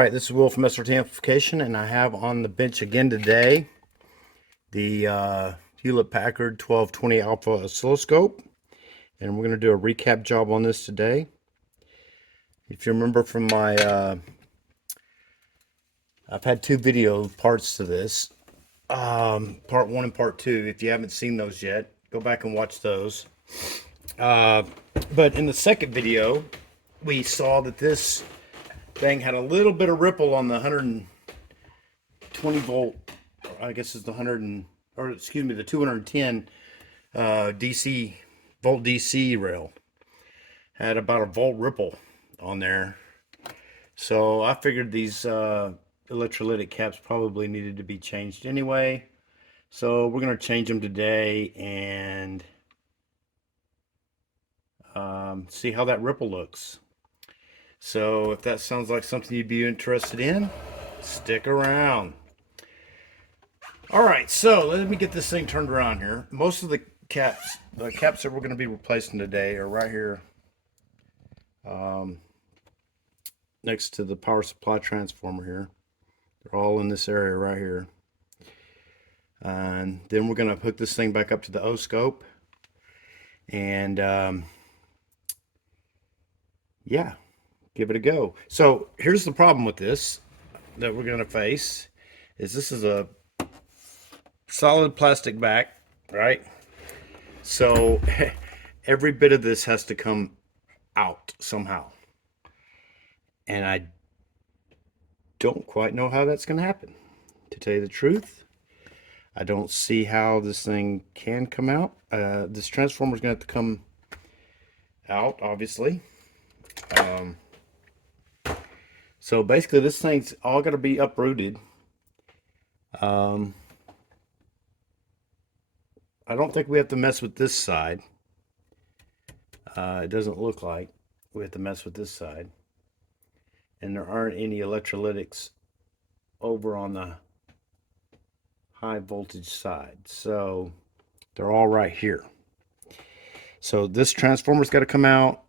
Alright, this is Will from SRT Amplification, and I have on the bench again today the Hewlett-Packard 1220 Alpha Oscilloscope, and we're going to do a recap job on this today. If you remember from my, I've had two video parts to this, part 1 and part 2. If you haven't seen those yet, go back and watch those. But in the second video, we saw that this thing had a little bit of ripple on the 120 volt, I guess it's the 210 DC volt DC rail. Had about a volt ripple on there. So I figured these electrolytic caps probably needed to be changed anyway. So we're going to change them today and see how that ripple looks. So if that sounds like something you'd be interested in, stick around. All right, so let me get this thing turned around here. Most of the caps that we're going to be replacing today are right here, next to the power supply transformer here. They're all in this area right here. And then we're going to hook this thing back up to the O-scope. And yeah, give it a go. So here's the problem with this that we're going to face is this is a solid plastic back, right? So every bit of this has to come out somehow. And I don't quite know how that's going to happen. To tell you the truth, I don't see how this thing can come out. This transformer is going to have to come out, obviously. So basically this thing's all got to be uprooted. I don't think we have to mess with this side. It doesn't look like we have to mess with this side. And there aren't any electrolytics over on the high voltage side. So they're all right here. So this transformer's got to come out.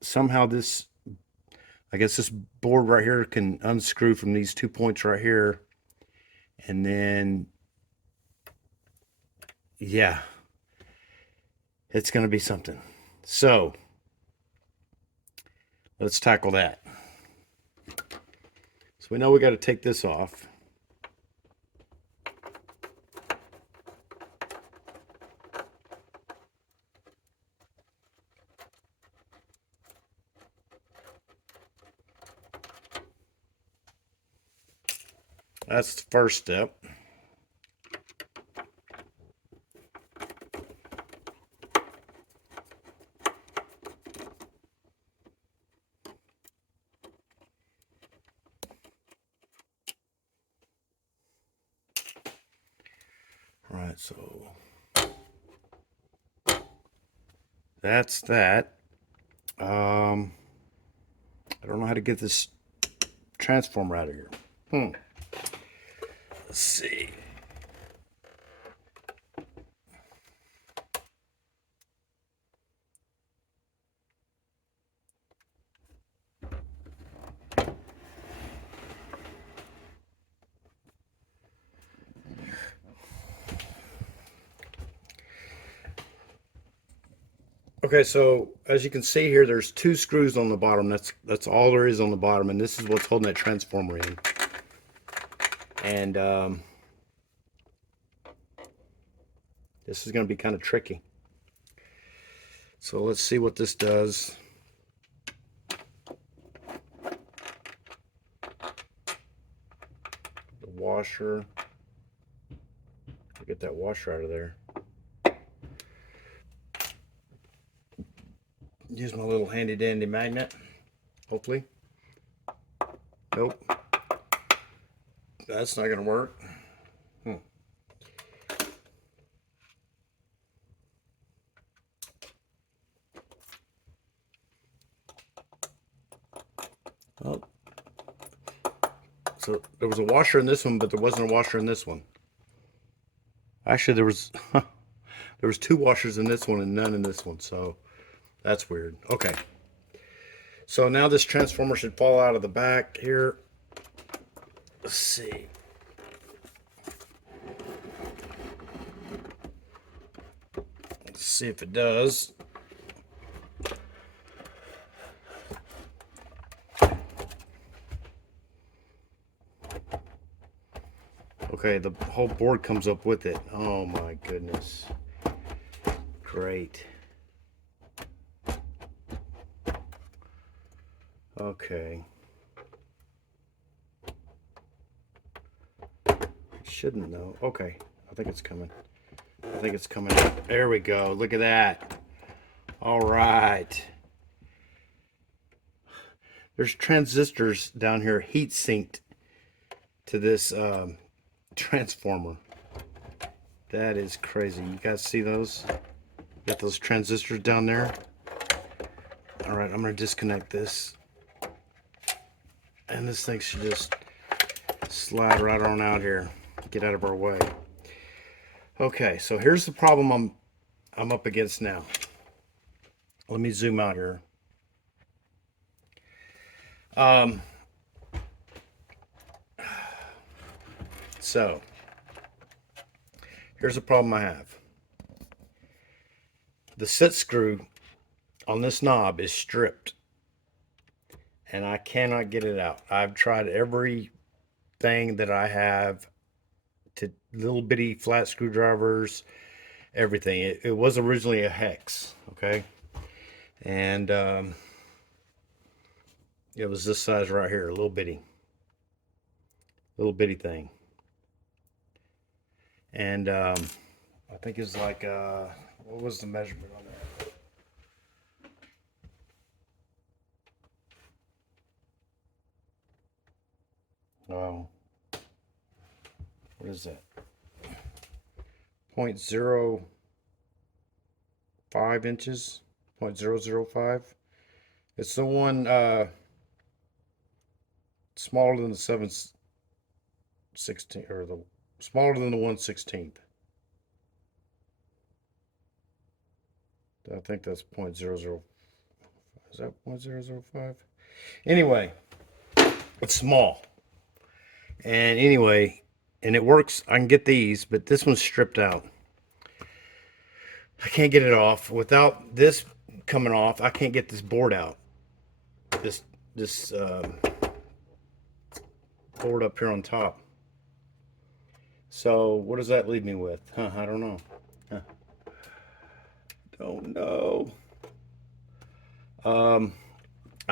Somehow this, I guess this board right here can unscrew from these 2 points right here. And then, yeah, it's going to be something. So let's tackle that. So we know we got to take this off. That's the first step. All right, so that's that. I don't know how to get this transformer out of here. Let's see. Okay, so as you can see here, there's 2 screws on the bottom. That's all there is on the bottom, and this is what's holding that transformer in. And this is going to be kind of tricky. So let's see what this does. The washer. Get that washer out of there. Use my little handy dandy magnet, hopefully. Nope. That's not going to work. Oh. So there was a washer in this one, but there wasn't a washer in this one. Actually, there was 2 washers in this one and none in this one, so that's weird. Okay. So now this transformer should fall out of the back here. Let's see. Let's see if it does. Okay, the whole board comes up with it. Oh my goodness. Great. Okay. Shouldn't though. Okay. I think it's coming. I think it's coming up. There we go. Look at that. All right. There's transistors down here heat sinked to this transformer. That is crazy. You guys see those? Got those transistors down there. All right, I'm gonna disconnect this. And this thing should just slide right on out here. Get out of our way. Okay, so here's the problem I'm up against now. Let me zoom out here. So here's the problem I have. The set screw on this knob is stripped, and I cannot get it out. I've tried everything that I have, to little bitty flat screwdrivers, everything. It was originally a hex, okay, and it was this size right here, a little bitty thing, and I think it's like what was the measurement on that? What is that? 0.05 inches, 0.005. It's the one smaller than the 7/16, or the smaller than the 1/16. I think that's 0.00. Is that 0.005? Anyway, it's small. And anyway, and it works. I can get these, but this one's stripped out. I can't get it off. Without this coming off, I can't get this board out. This board up here on top. So what does that leave me with? I don't know. Don't know. I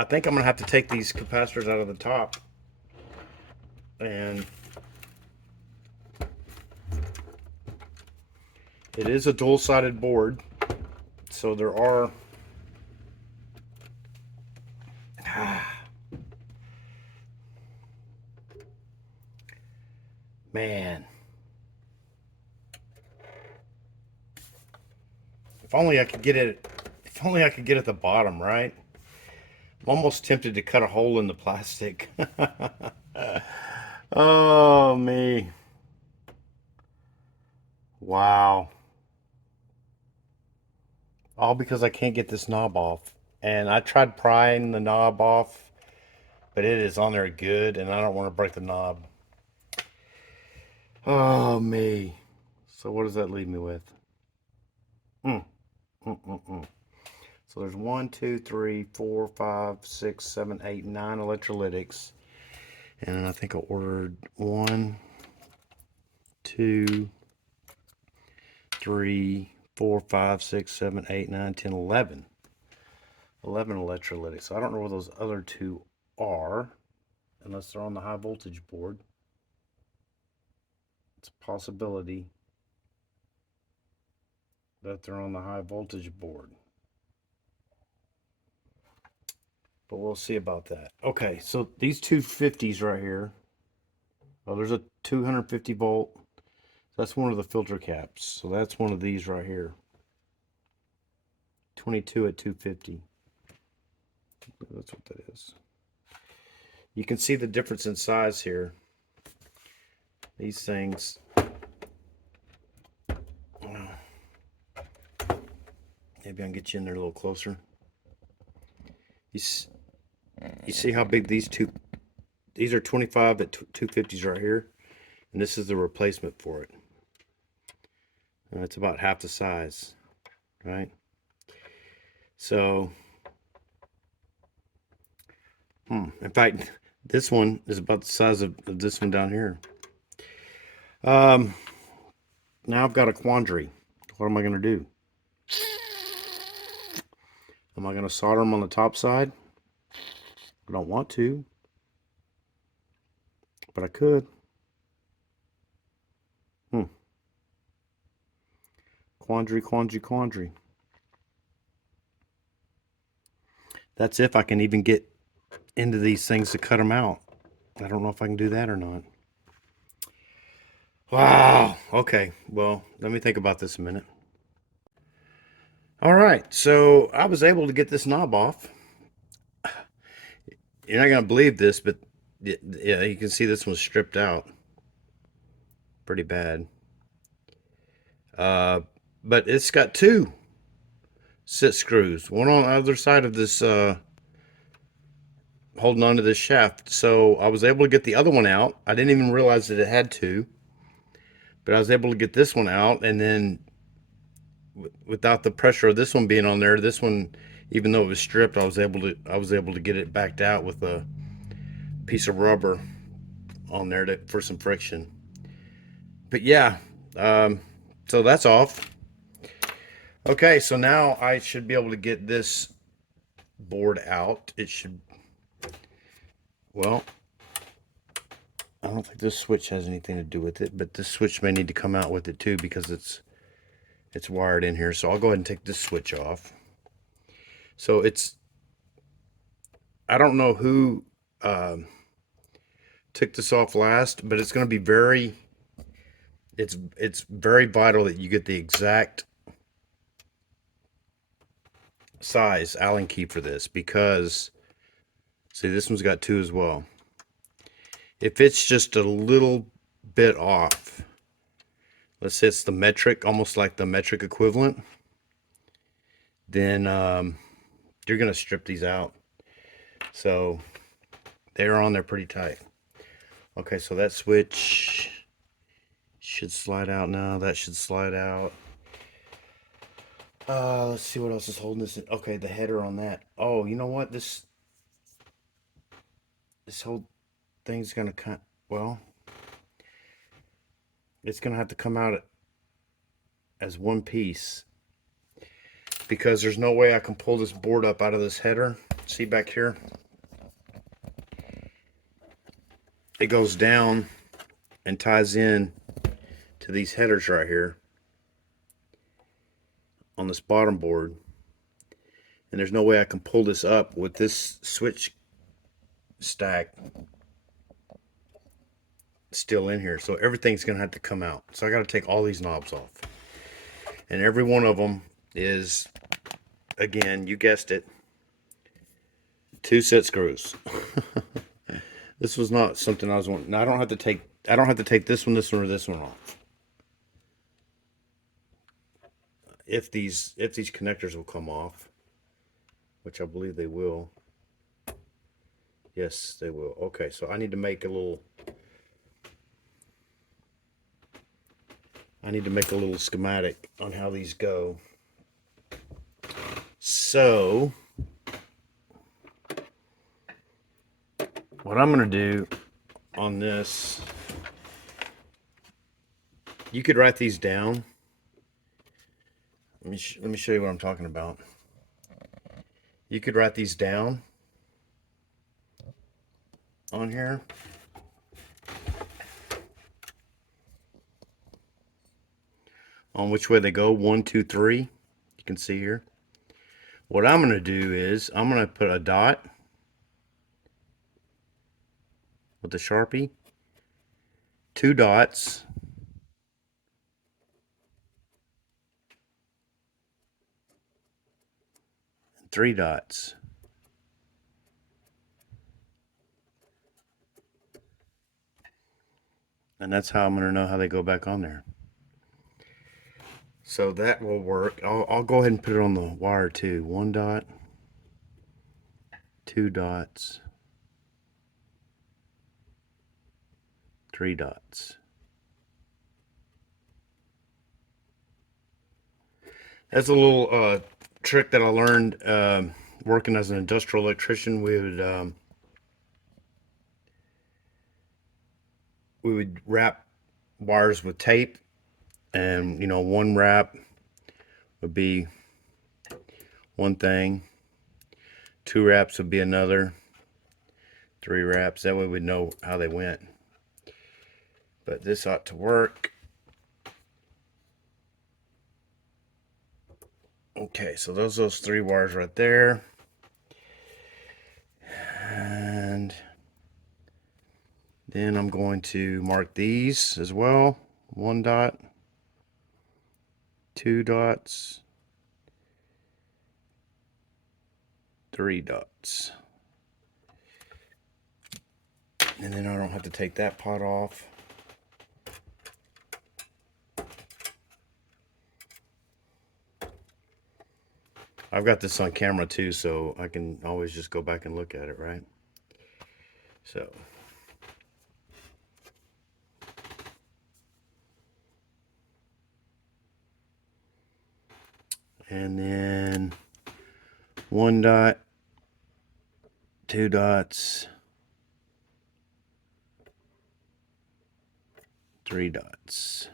think I'm gonna have to take these capacitors out of the top, and it is a dual-sided board, so there are man, if only I could get it, if only I could get at the bottom, right? I'm almost tempted to cut a hole in the plastic. Oh, me. Wow. All because I can't get this knob off. And I tried prying the knob off, but it is on there good, and I don't want to break the knob. Oh, me. So what does that leave me with? So there's 1, 2, 3, 4, 5, 6, 7, 8, 9 electrolytics. And I think I ordered 1, 2, 3, 4, 5, 6, 7, 8, 9, 10, 11. 11 electrolytics. So I don't know where those other two are, unless they're on the high voltage board. It's a possibility that they're on the high voltage board, but we'll see about that. Okay, so these 250s right here. Oh, there's a 250 volt. That's one of the filter caps. So that's one of these right here. 22 at 250. That's what that is. You can see the difference in size here. These things. Maybe I can get you in there a little closer. You see how big these two these are 25 at 250s right here, and this is the replacement for it. And it's about half the size, right? So, in fact, this one is about the size of this one down here. Now I've got a quandary. What am I going to do? Am I going to solder them on the top side? I don't want to, but I could. Quandary, quandary, quandary. That's if I can even get into these things to cut them out. I don't know if I can do that or not. Wow. Okay. Well, let me think about this a minute. All right. So I was able to get this knob off. You're not going to believe this, but yeah, you can see this one's stripped out. Pretty bad. But it's got two sit screws, one on the other side of this, holding onto this shaft. So I was able to get the other one out. I didn't even realize that it had two, but I was able to get this one out, and then without the pressure of this one being on there, this one, even though it was stripped, I was able to get it backed out with a piece of rubber on there for some friction. But yeah, so that's off. Okay, so now I should be able to get this board out. It should, well, I don't think this switch has anything to do with it, but this switch may need to come out with it too, because it's wired in here. So I'll go ahead and take this switch off. So I don't know who took this off last, but it's going to be it's very vital that you get the exact size Allen key for this, because see, this one's got two as well. If it's just a little bit off, let's say it's the metric, almost like the metric equivalent, then you're going to strip these out. So they're on there pretty tight. Okay, so that switch should slide out now. That should slide out. Let's see what else is holding this in. Okay, the header on that. Oh, you know what? This whole thing's gonna well, it's gonna have to come out as one piece, because there's no way I can pull this board up out of this header. See back here? It goes down and ties in to these headers right here on this bottom board, and there's no way I can pull this up with this switch stack still in here. So everything's gonna have to come out. So I got to take all these knobs off, and every one of them is, again, you guessed it, two set screws. This was not something I was wanting. Now I don't have to take this one, or this one off. If these connectors will come off, which I believe they will. Yes, they will. Okay, so I need to make a little schematic on how these go. So what I'm going to do on this, you could write these down. Let me show you what I'm talking about. You could write these down on here. On which way they go, 1, 2, 3. You can see here. What I'm going to do is I'm going to put a dot with the Sharpie, 2 dots, and 3 dots. And that's how I'm going to know how they go back on there. So that will work. I'll go ahead and put it on the wire too. 1 dot, 2 dots, 3 dots. That's a little trick that I learned working as an industrial electrician. We would wrap wires with tape, and one wrap would be one thing, 2 wraps would be another, 3 wraps. That way we'd know how they went. But this ought to work. Okay, so those 3 wires right there. And then I'm going to mark these as well. 1 dot, 2 dots, 3 dots. And then I don't have to take that pot off. I've got this on camera too, so I can always just go back and look at it, right? So and then 1 dot, 2 dots, 3 dots.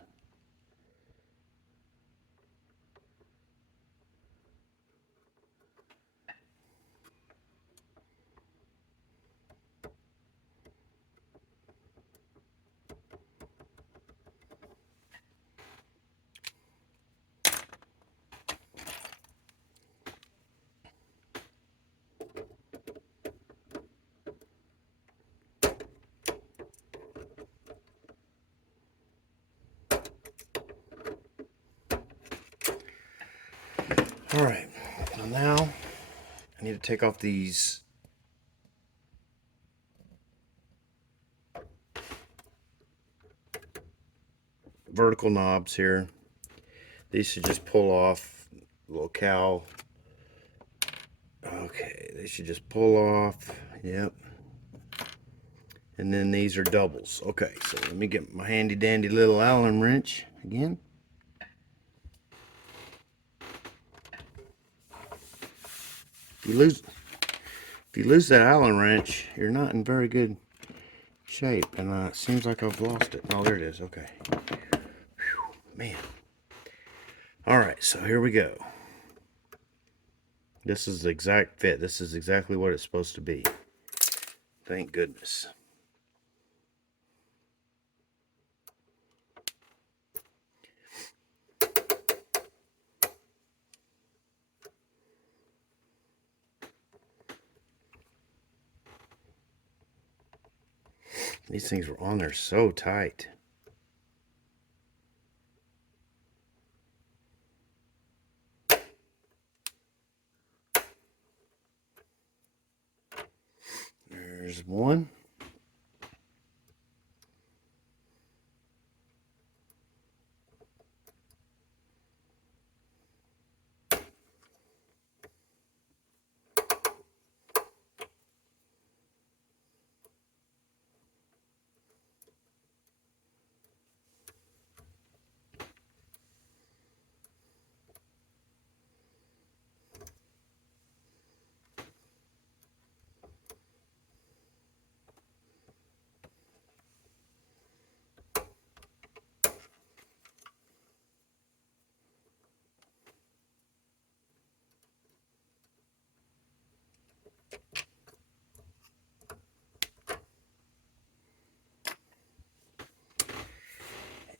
All right, so now I need to take off these vertical knobs here. These should just pull off. Little cowl. Okay, they should just pull off. Yep. And then these are doubles. Okay, so let me get my handy dandy little Allen wrench again. If you lose that Allen wrench, you're not in very good shape. And it seems like I've lost it. Oh, there it is. Okay. Whew, man. All right, so here we go. This is the exact fit. This is exactly what it's supposed to be. Thank goodness. These things were on there so tight. There's one.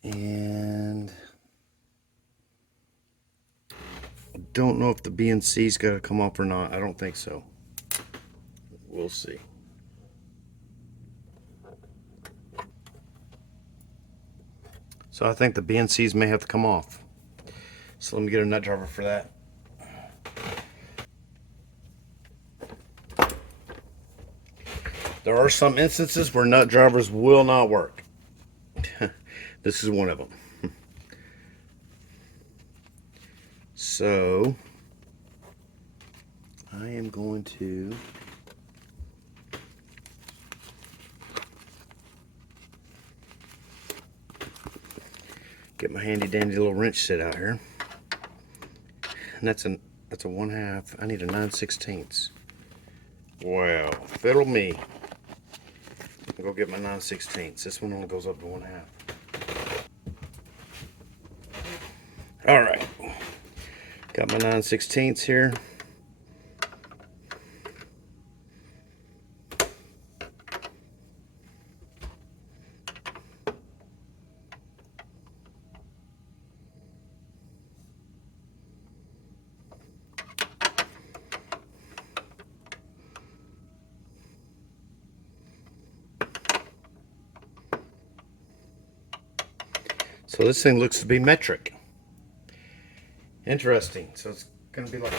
And I don't know if the BNC's got to come off or not. I don't think so. We'll see. So I think the BNC's may have to come off. So let me get a nut driver for that. There are some instances where nut drivers will not work. This is one of them. So I am going to Get my handy dandy little wrench set out here. And that's a 1/2. I need a 9/16. Wow, fiddle me. I'll go get my 9/16. This one only goes up to 1/2. All right, got my 9/16 here. So this thing looks to be metric. Interesting. So it's going to be like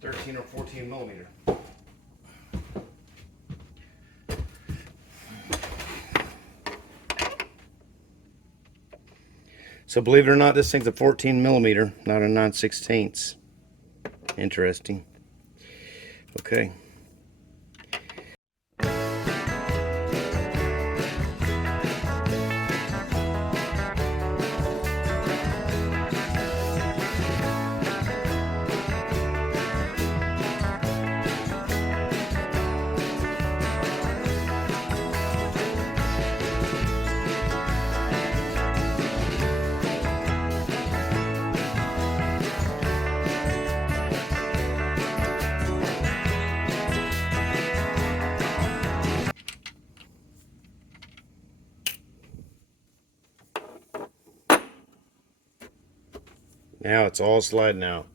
13 or 14 millimeter. So believe it or not, this thing's a 14 millimeter, not a 9/16. Interesting. Okay. Now it's all sliding out.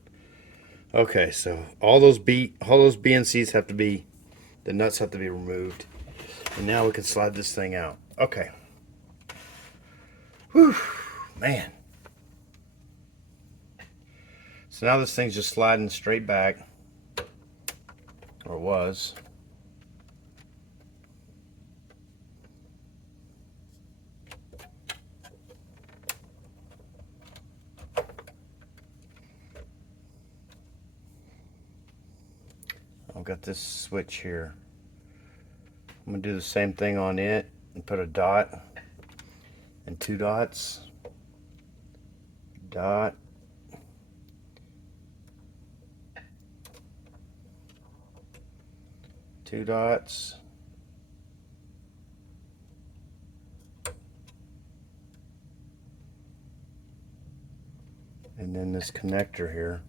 Okay, so all those BNCs have to be, the nuts have to be removed. And now we can slide this thing out. Okay. Whew, man. So now this thing's just sliding straight back, or was. I've got this switch here. I'm gonna do the same thing on it and put a dot and 2 dots. Dot. Two dots. And then this connector here.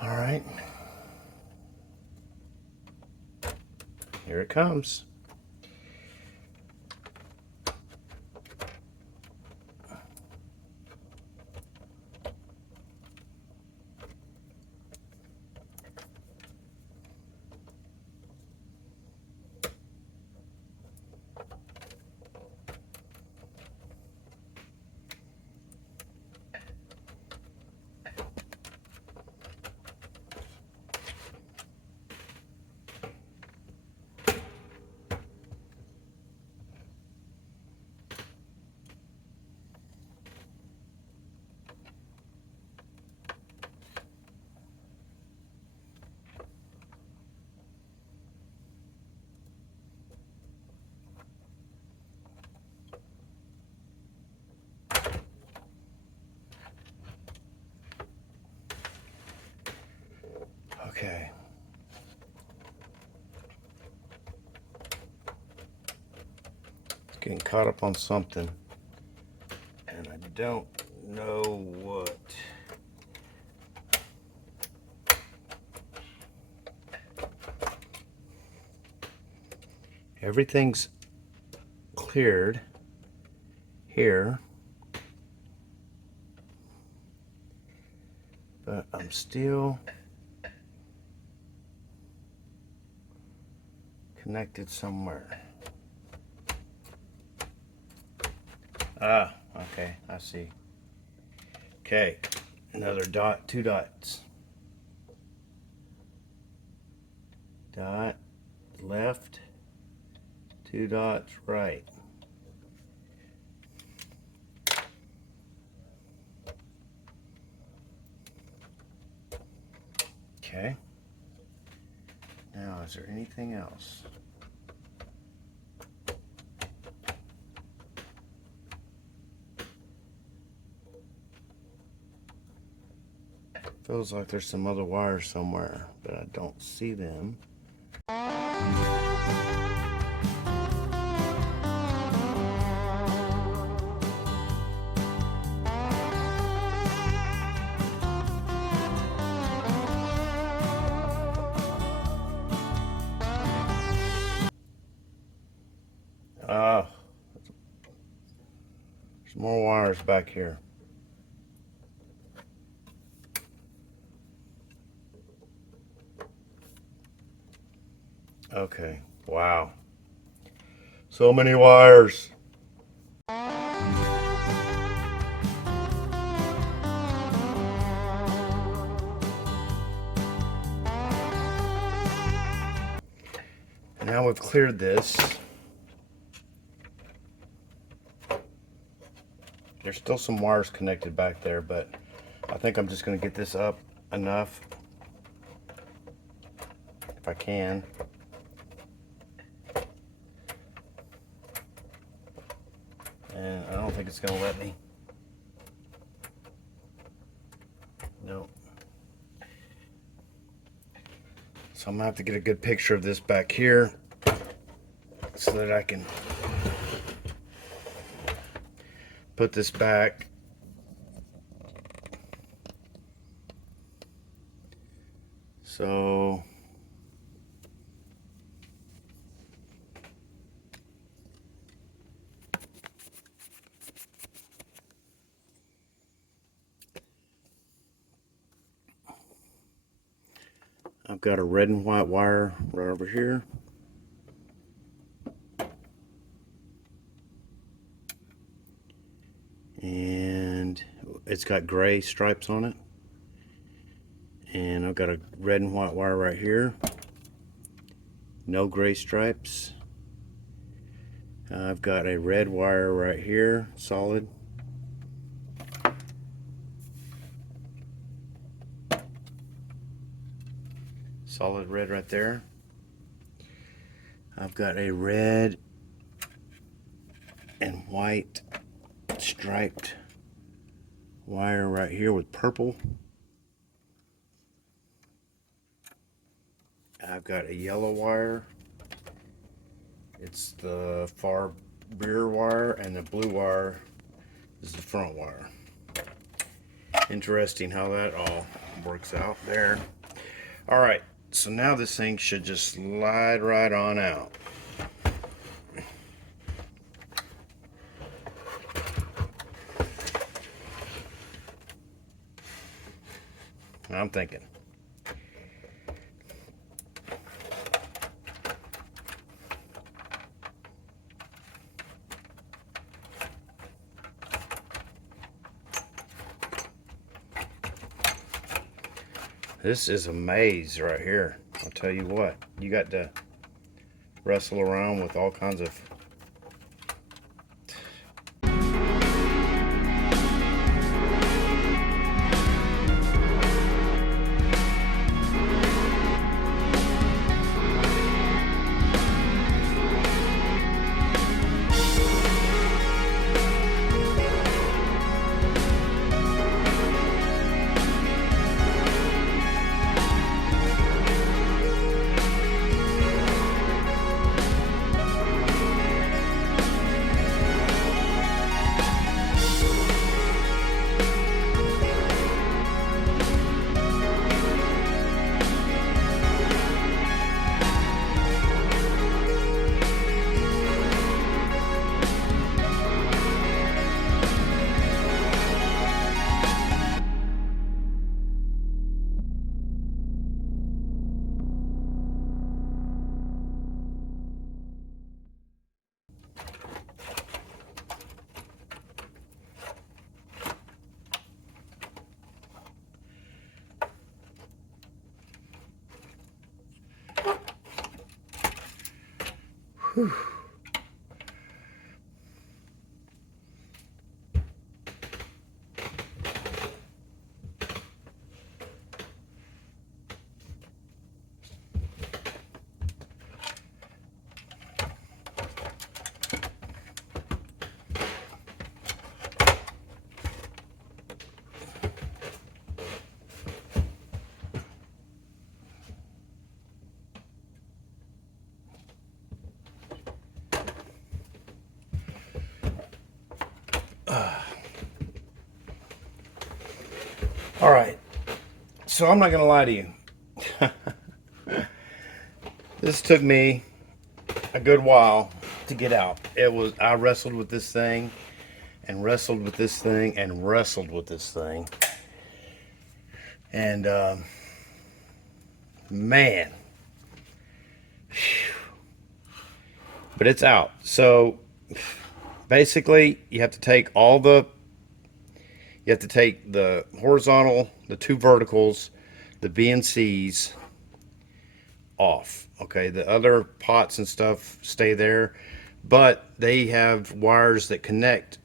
All right. Here it comes. Okay. It's getting caught up on something, and I don't know what. Everything's cleared here, but I'm still connected somewhere. Ah, okay, I see. Okay, another dot, 2 dots. Dot left, 2 dots right. Okay. Now, is there anything else? Feels like there's some other wires somewhere, but I don't see them. Ah, there's more wires back here. Okay, wow. So many wires. Now we've cleared this. There's still some wires connected back there, but I think I'm just going to get this up enough, if I can. And I don't think it's going to let me. No. So I'm going to have to get a good picture of this back here so that I can put this back. So I've got a red and white wire right over here. And it's got gray stripes on it. And I've got a red and white wire right here. No gray stripes. I've got a red wire right here, solid. Solid red right there. I've got a red and white striped wire right here with purple. I've got a yellow wire. It's the far rear wire, and the blue wire is the front wire. Interesting how that all works out there. All right, so now this thing should just slide right on out. I'm thinking. This is a maze right here. I'll tell you what, you got to wrestle around with all kinds of whew. All right, so I'm not gonna lie to you. This took me a good while to get out. I wrestled with this thing and wrestled with this thing and wrestled with this thing. And man, but it's out. So basically, you have to take the horizontal, the two verticals, the B and C's off. Okay, the other pots and stuff stay there, but they have wires that connect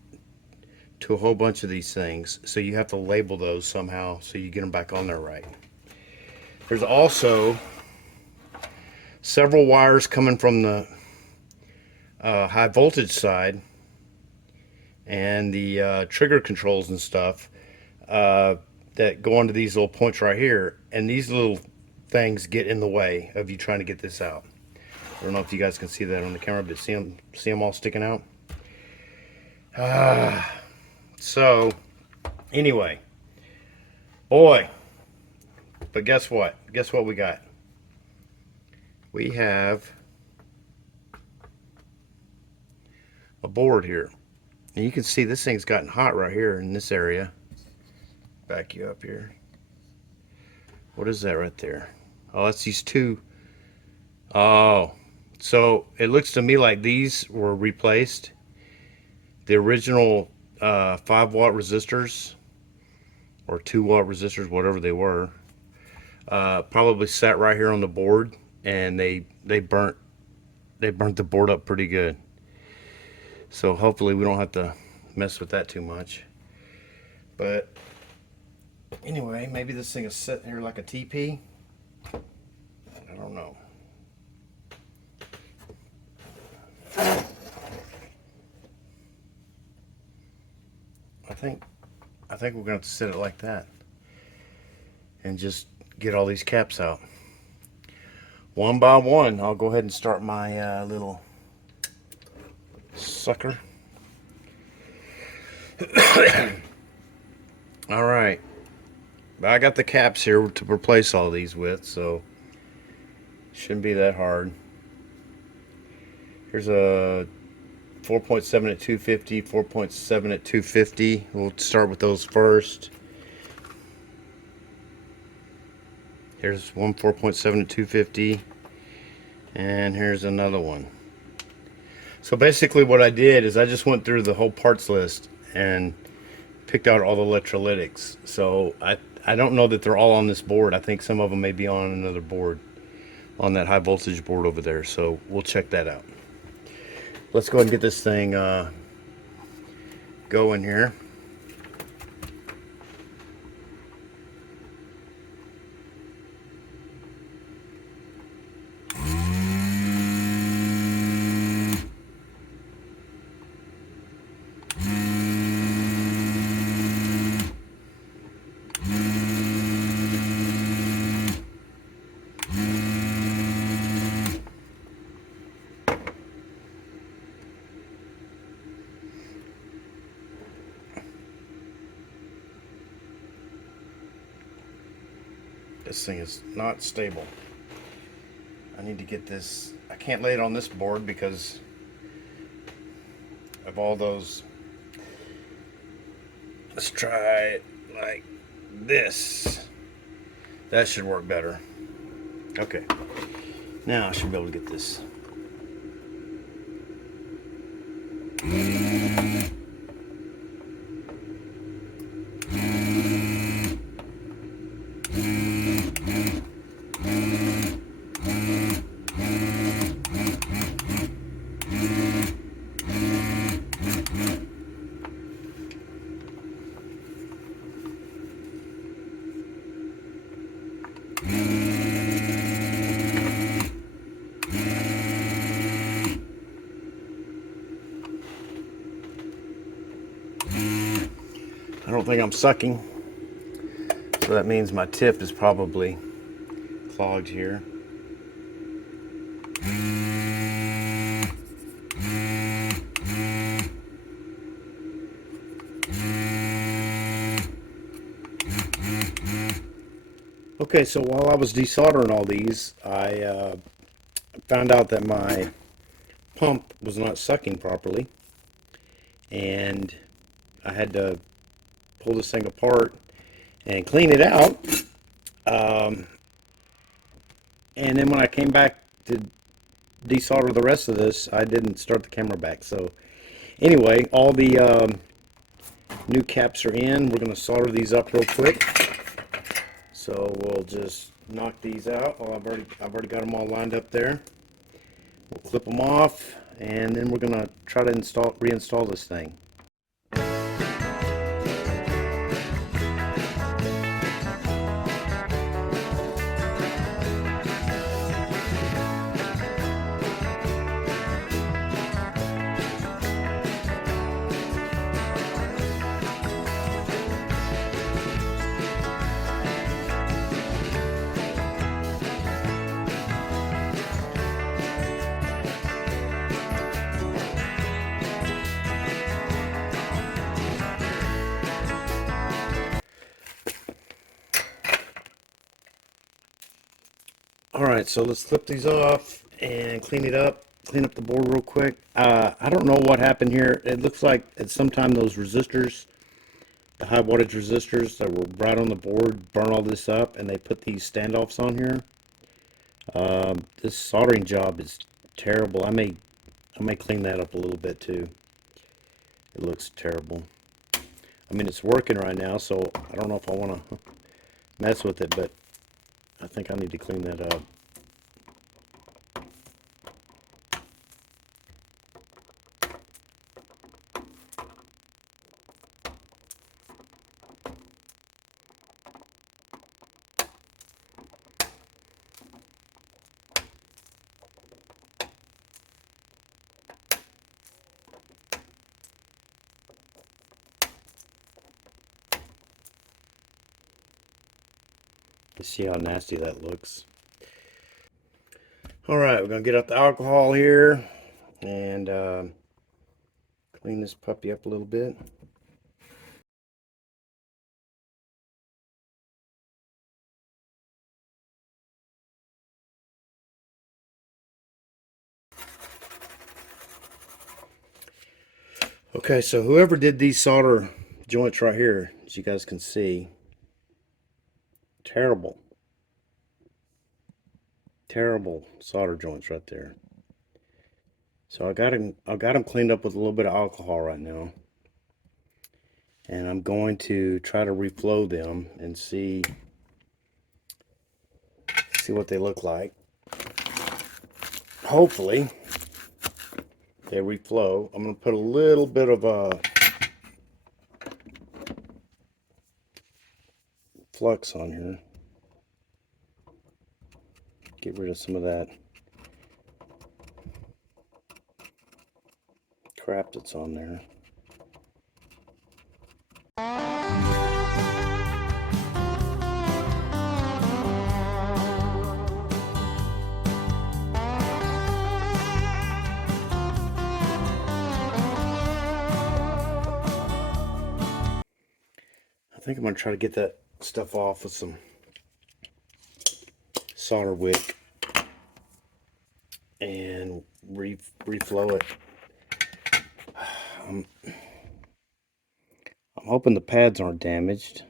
to a whole bunch of these things. So you have to label those somehow so you get them back on there right. There's also several wires coming from the high voltage side and the trigger controls and stuff that go onto these little points right here, and these little things get in the way of you trying to get this out. I don't know if you guys can see that on the camera, but see them all sticking out. So anyway, boy, but guess what? Guess what we got? We have a board here. And you can see this thing's gotten hot right here in this area. Back you up here. What is that right there? Oh, that's these two. Oh, so it looks to me like these were replaced. The original 5-watt resistors or 2-watt resistors, whatever they were, probably sat right here on the board, and they burnt the board up pretty good. So hopefully we don't have to mess with that too much. But anyway, maybe this thing is sitting here like a TP. I don't know. I think we're going to have to set it like that and just get all these caps out. One by one, I'll go ahead and start my little sucker. All right. I got the caps here to replace all these with, so shouldn't be that hard. Here's a 4.7 at 250, 4.7 at 250. We'll start with those first. Here's one 4.7 at 250, and here's another one. So basically what I did is I just went through the whole parts list and picked out all the electrolytics. So I don't know that they're all on this board. I think some of them may be on another board, on that high voltage board over there. So we'll check that out. Let's go ahead and get this thing going here. This thing is not stable. I need to get this. I can't lay it on this board because of all those. Let's try it like this. That should work better. Okay. Now I should be able to get this. I don't think I'm sucking, so that means my tip is probably clogged here. Okay, so while I was desoldering all these, I found out that my pump was not sucking properly, and I had to pull this thing apart and clean it out. Um, and then when I came back to desolder the rest of this, I didn't start the camera back. So anyway, all the new caps are in. We're going to solder these up real quick. So we'll just knock these out. Well, I've already got them all lined up there. We'll clip them off, and then we're going to try to reinstall this thing. Alright, so let's clip these off and clean it up. Clean up the board real quick. I don't know what happened here. It looks like at some time those resistors, the high wattage resistors that were right on the board, burn all this up, and they put these standoffs on here. This soldering job is terrible. I may clean that up a little bit too. It looks terrible. I mean, it's working right now, so I don't know if I want to mess with it, but I think I need to clean that up. You see how nasty that looks. Alright, we're going to get out the alcohol here and clean this puppy up a little bit. Okay, so whoever did these solder joints right here, as you guys can see, terrible solder joints right there. So I got them cleaned up with a little bit of alcohol right now, and I'm going to try to reflow them and see what they look like. Hopefully they reflow. I'm going to put a little bit of a flux on here. Get rid of some of that crap that's on there. I think I'm going to try to get that stuff off with some solder wick and reflow it. I'm hoping the pads aren't damaged.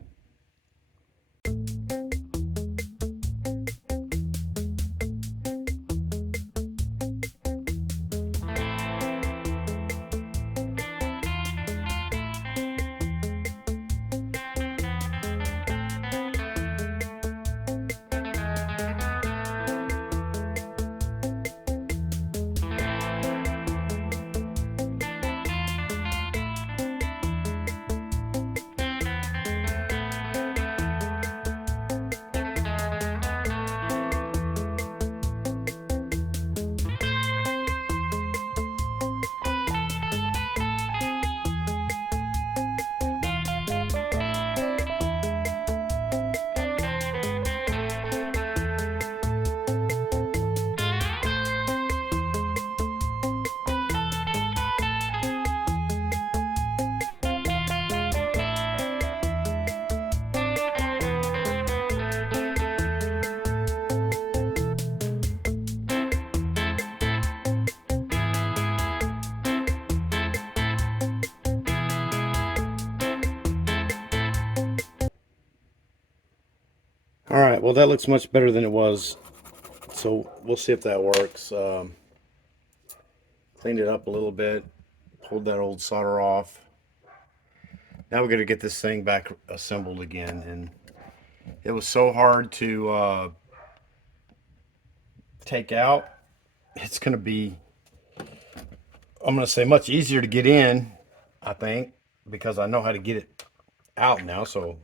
All right, well, that looks much better than it was. So we'll see if that works. Cleaned it up a little bit, pulled that old solder off. Now we're going to get this thing back assembled again. And it was so hard to take out. It's going to be, I'm going to say, much easier to get in, I think, because I know how to get it out now. So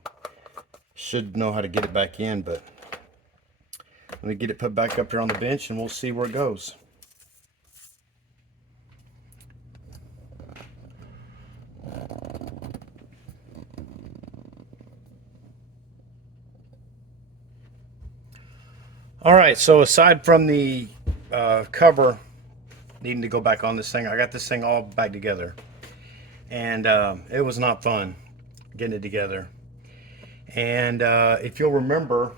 should know how to get it back in. But let me get it put back up here on the bench and we'll see where it goes. All right, so aside from the cover needing to go back on this thing, I got this thing all back together. And it was not fun getting it together. And if you'll remember,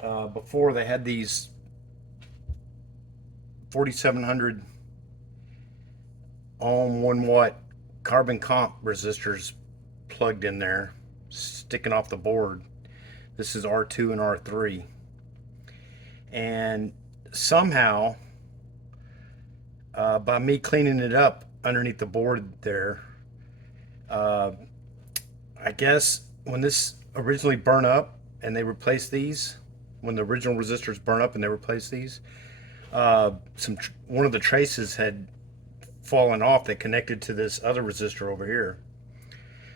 before they had these 4700 ohm 1 watt carbon comp resistors plugged in there, sticking off the board. This is R2 and R3. And somehow, by me cleaning it up underneath the board there, I guess when this originally burned up and they replaced these, when the original resistors burn up and they replaced these, one of the traces had fallen off that connected to this other resistor over here.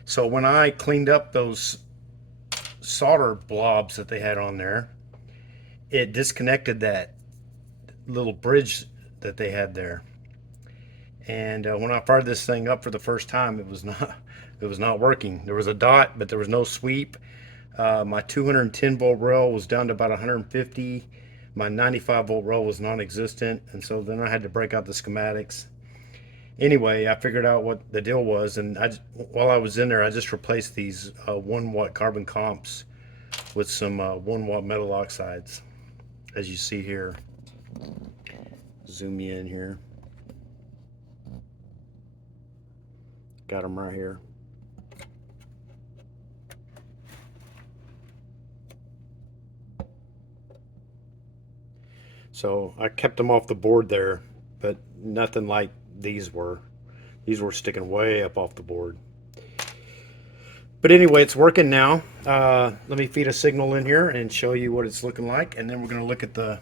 So when I cleaned up those solder blobs that they had on there, it disconnected that little bridge that they had there. And when I fired this thing up for the first time, it was not working. There was a dot, but there was no sweep. My 210 volt rail was down to about 150. My 95 volt rail was non-existent, and so then I had to break out the schematics. Anyway, I figured out what the deal was, and while I was in there, I just replaced these 1 watt carbon comps with some 1 watt metal oxides, as you see here. Zoom you in here. Got them right here. So I kept them off the board there, but nothing like these were. These were sticking way up off the board. But anyway, it's working now. Let me feed a signal in here and show you what it's looking like, and then we're going to look at the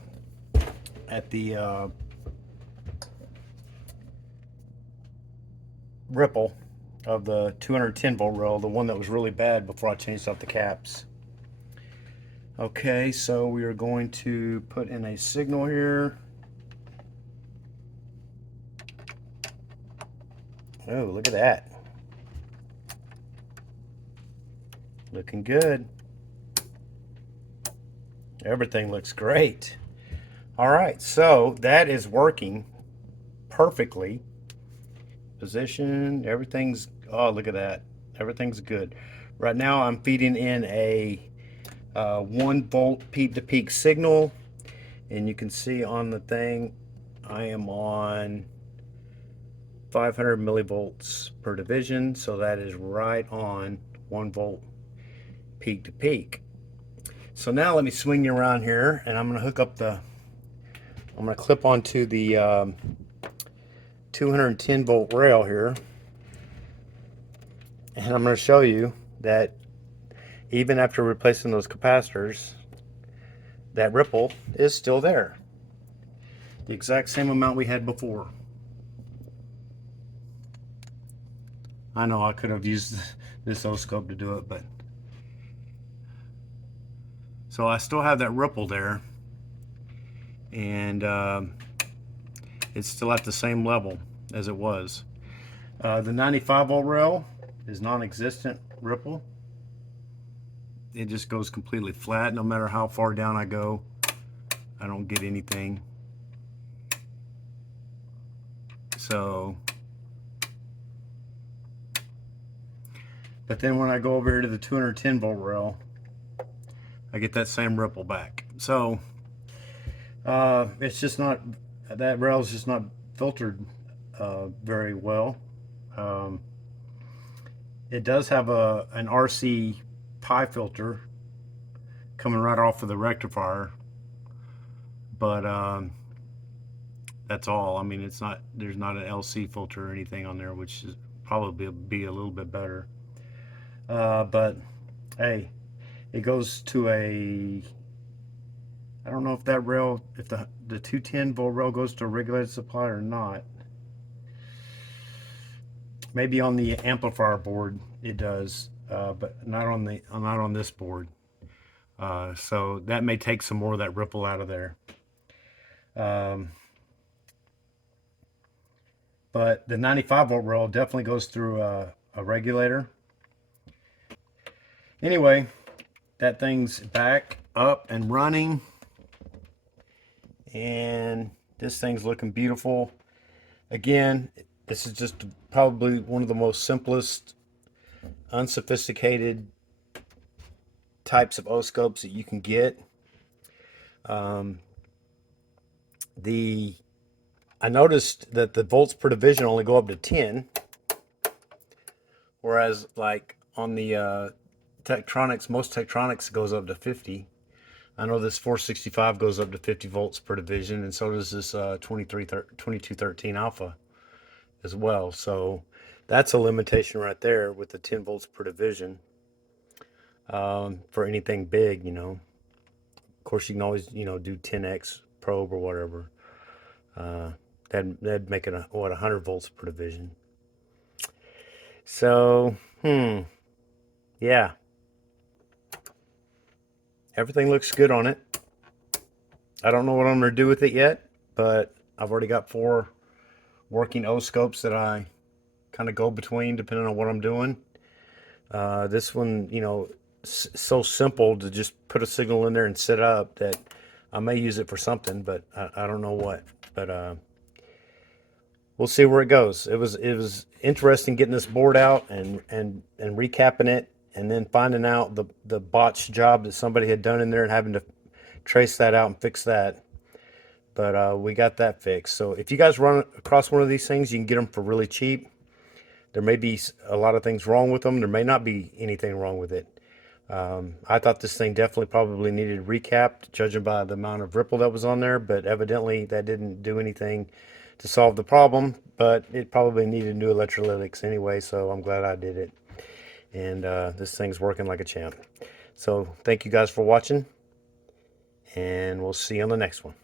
ripple of the 210 volt rail, the one that was really bad before I changed out the caps. Okay, so we are going to put in a signal here. Oh, look at that. Looking good. Everything looks great. All right, so that is working perfectly. Position, everything's, oh, look at that. Everything's good. Right now I'm feeding in a 1 volt peak to peak signal, and you can see on the thing I am on 500 millivolts per division, so that is right on 1 volt peak to peak. So now let me swing you around here, and I'm going to hook up I'm going to clip onto the 210 volt rail here, and I'm going to show you that even after replacing those capacitors, that ripple is still there. The exact same amount we had before. I know I could have used this oscilloscope to do it, but so I still have that ripple there, and it's still at the same level as it was. The 95 volt rail is non-existent ripple. It just goes completely flat. No matter how far down I go, I don't get anything. So, but then when I go over here to the 210 volt rail, I get that same ripple back. So it's just not, that rail is just not filtered very well. It does have an RC pi filter coming right off of the rectifier, but that's all. I mean, it's not, there's not an LC filter or anything on there, which is probably be a little bit better. But hey, it goes to a, I don't know if that rail, if the 210 volt rail goes to a regulated supply or not. Maybe on the amplifier board it does, but not on this board. So that may take some more of that ripple out of there. But the 95 volt rail definitely goes through a regulator. Anyway, that thing's back up and running, and this thing's looking beautiful. Again, this is just probably one of the most simplest, unsophisticated types of oscilloscopes that you can get. I noticed that the volts per division only go up to 10, whereas like on the Tektronix, most Tektronix goes up to 50. I know this 465 goes up to 50 volts per division, and so does this 2213 alpha as well. So that's a limitation right there with the 10 volts per division for anything big, you know. Of course, you can always, you know, do 10x probe or whatever. That'd make it what, 100 volts per division. So, yeah, everything looks good on it. I don't know what I'm gonna do with it yet, but I've already got 4 working oscilloscopes that I kind of go between depending on what I'm doing. This one, you know, so simple to just put a signal in there and set up that I may use it for something, but I don't know what. But we'll see where it goes. It was interesting getting this board out and recapping it, and then finding out the botched job that somebody had done in there and having to trace that out and fix that. But we got that fixed. So if you guys run across one of these things, you can get them for really cheap. There may be a lot of things wrong with them. There may not be anything wrong with it. I thought this thing definitely probably needed recapped, judging by the amount of ripple that was on there, but evidently that didn't do anything to solve the problem, but it probably needed new electrolytics anyway, so I'm glad I did it. And this thing's working like a champ. So thank you guys for watching, and we'll see you on the next one.